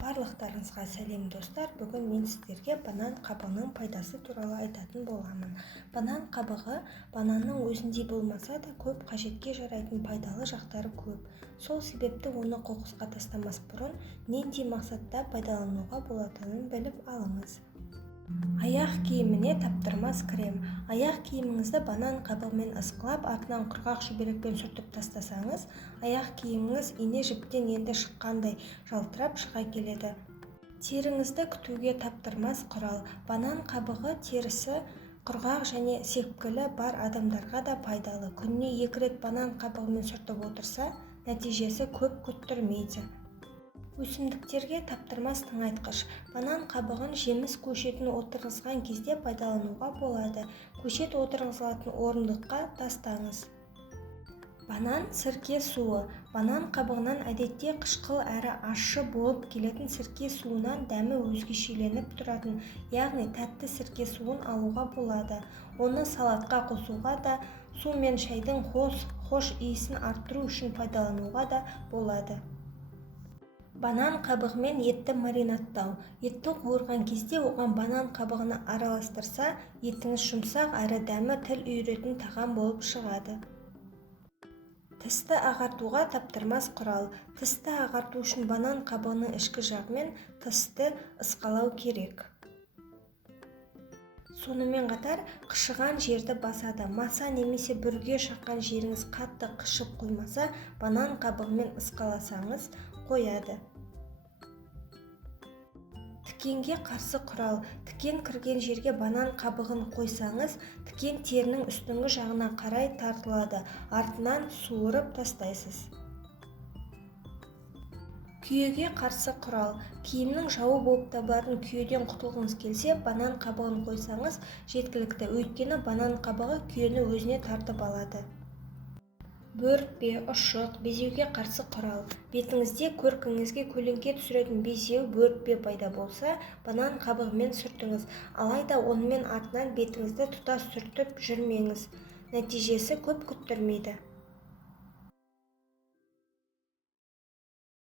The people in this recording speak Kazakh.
Барлықтарыңызға сәлем достар. Бүгін мен сіздерге банан қабығының пайдасы туралы айтатын боламын. Банан қабығы бананның өзіндей болмаса да көп қажетке жарайтын пайдалы жақтары көп. Сол себепті оны қоқысқа тастамас бұрын нендей мақсатта пайдалануға болатынын біліп алыңыз. Аяқ киіміне таптырмас крем. Аяқ киіміңізді банан қабығымен ысқылап, артынан құрғақ шүберекпен сүртіп тастасаңыз, аяқ киіміңіз ине жіптен енді шыққандай жалтырап шыға келеді. Теріңізді күтуге таптырмас құрал. Банан қабығы терісі құрғақ және сепкілі бар адамдарға да пайдалы. Күніне 2 рет банан қабығымен сүртіп отырса, нәтижесі көп күттірмейді. Өсімдіктерге таптырмас тыңайтқыш. Банан қабығын жеміс көшетін отырғызған кезде пайдалануға болады. Көшет отырғызылатын орындыққа тастаңыз. Банан сірке суы. Банан қабығынан әдетте қышқыл әрі ащы болып келетін сірке суынан дәмі өзгешеленіп тұратын, яғни тәтті сірке суын алуға болады. Оны салатқа қосуға да, су мен шайдың хош иісін арттыру үшін пайдалануға да болады. Банан қабығымен етті маринадтау. Етті қуырған кезде оған банан қабығын араластырса, етіңіз жұмсақ әрі дәмі тіл үйіретін тағам болып шығады. Тісті ағартуға таптырмас құрал. Тісті ағарту үшін банан қабығының ішкі жағымен тісті ысқалау керек. Сонымен қатар қышыған жерді басады. Маса немесе бүрге шаққан жеріңіз қатты қышып қоймаса, банан қабығымен ысқаласаңыз қояды. Тікенге қарсы құрал. Тікен кірген жерге банан қабығын қойсаңыз, тікен терінің үстіңгі жағына қарай тартылады, артынан суырып тастайсыз. Күйеге қарсы құрал. Киімнің жауы болып табылатын күйеден құтылғыңыз келсе, банан қабығын қойсаңыз жеткілікті, өйткені банан қабығы күйені өзіне тартып алады. Бөртпе, ұшық, безеуге қарсы құрал. Бетіңізде көркіңізге көлеңке түсіретін безеу, бөртпе пайда болса, банан қабығымен сүртіңіз. Алайда онымен артынан бетіңізді тұтас сүртіп жүрмеңіз. Нәтижесі көп күттірмейді.